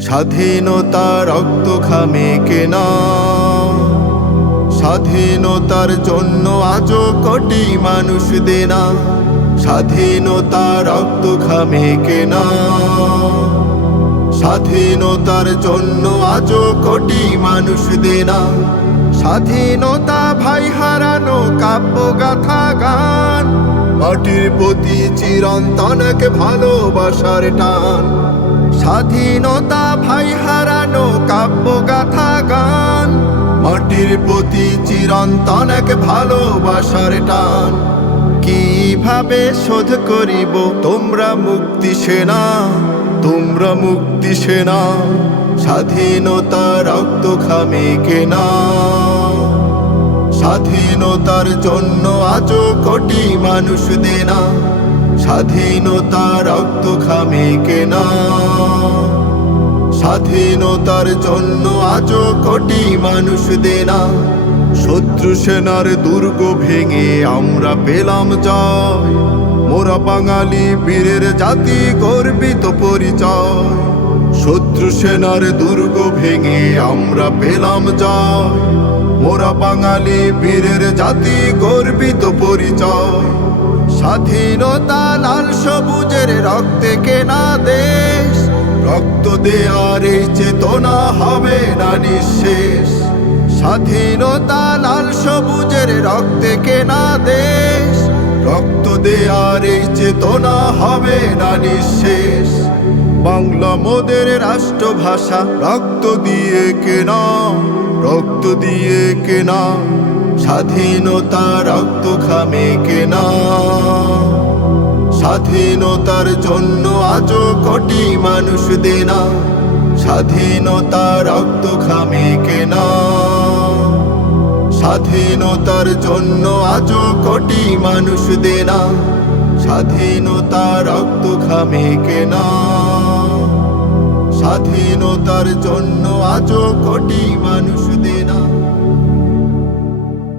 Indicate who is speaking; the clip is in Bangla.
Speaker 1: স্বাধীনতা রক্ত খামে কেনা। স্বাধীনতার জন্য আজও কোটি মানুষ দেনা। স্বাধীনতা রক্ত খামে কেনা। স্বাধীনতার জন্য আজও কোটি মানুষ দেনা। স্বাধীনতা ভাই হারানো কাব্য গাথা গান। মাটির প্রতি চিরন্তন এক ভালোবাসার টান। স্বাধীনতা ভাই হারানো কাব্য গাথা গান। মাটির প্রতি চিরন্তন এক ভালোবাসার টান। কীভাবে শোধ করিব তোমরা মুক্তি সেনা? তোমরা মুক্তি সেনা। স্বাধীনতা রক্ত খামে কেনা। স্বাধীনতার জন্য আজও কোটি মানুষ দেনা। স্বাধীনতা রক্ত খামে কেনা। স্বাধীনতার জন্য আজও কোটি মানুষ দেনা। শত্রু সেনার দুর্গ ভেঙে আমরা পেলাম জয়। মোরা বাঙালি, বীরের জাতি, গর্বিত পরিচয়। শত্রু সেনার দুর্গ ভেঙে আমরা পেলাম জয়। মোরা বাঙালি, বীরের জাতি, গর্বিত পরিচয়। স্বাধীনতা লাল সবুজের রক্তে কেনা রক্ত দেয়ার এই চেতনা হবে না নিঃশেষ। স্বাধীনতা লাল সবুজের রক্তে কেনা দেশ। রক্ত দেয়ার এই চেতনা হবে না নিঃশেষ। বাংলা মোদের রাষ্ট্রভাষা রক্ত দিয়ে কেনা, রক্ত দিয়ে কেনা। স্বাধীনতা রক্ত খামে কেনা। স্বাধীনতার জন্য আজও কোটি মানুষ দেনা। স্বাধীনতা রক্ত খামে কেনা। স্বাধীনতার জন্য আজও কোটি মানুষ দেনা। স্বাধীনতা রক্ত খামে কেনা। স্বাধীনতার জন্য আজও কোটি মানুষ দেনা।